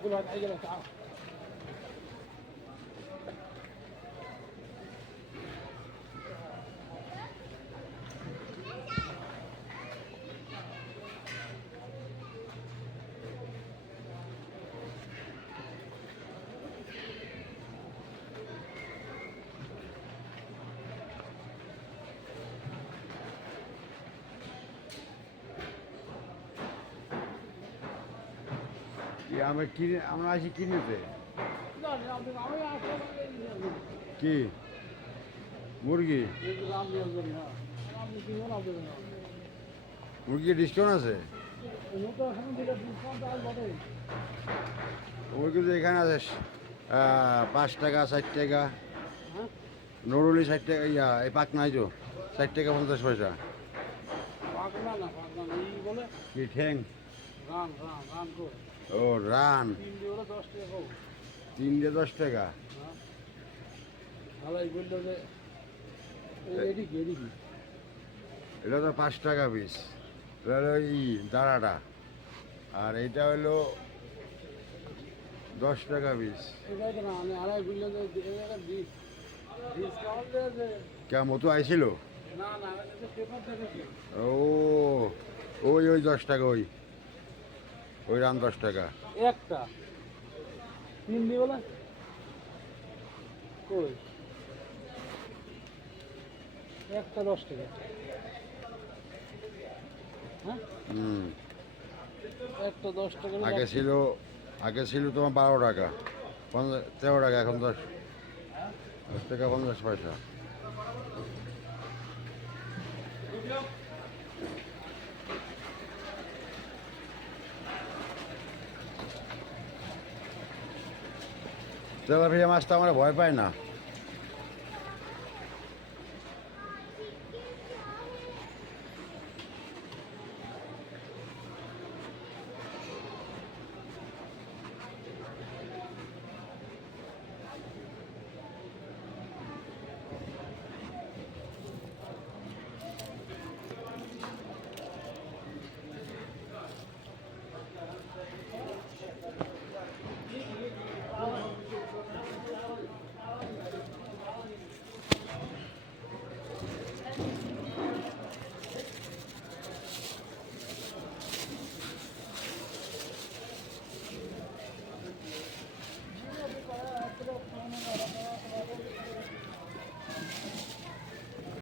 يقول هذا عجله وتعال আমরা কিনে আমরা আছি কিনেতে? কি? মুরগি? মুরগি ডিসকাউন্ট আছে? মুরগি তো এখানে আছে পাঁচ টাকা ষাট টাকা। নরুলি ষাট টাকা ইয়া এই পাক নাই তো ষাট টাকা পঞ্চাশ পয়সা। কি ঠ্যাং? ও রান। তিনটে দশ টাকা হ্যাঁ। এটা তো পাঁচ টাকা পিস এটা হলো ই দাঁড়াটা। আর এটা হলো দশ টাকা পিস এটাই তো আইছিল? ও ওই ওই দশ টাকা ওই। ওই রান দশ টাকা। একটা। তিন দিয়ে কই? একটা দশ টাকা। হ্যাঁ? হুম। একটা দশ টাকা আগে ছিল আগে ছিল তোমার বারো টাকা। পঞ্চাশ তেরো টাকা এখন দশ। দশ টাকা পঞ্চাশ পয়সা। তেলাপিয়া মাছটা আমরা ভয় পাই না।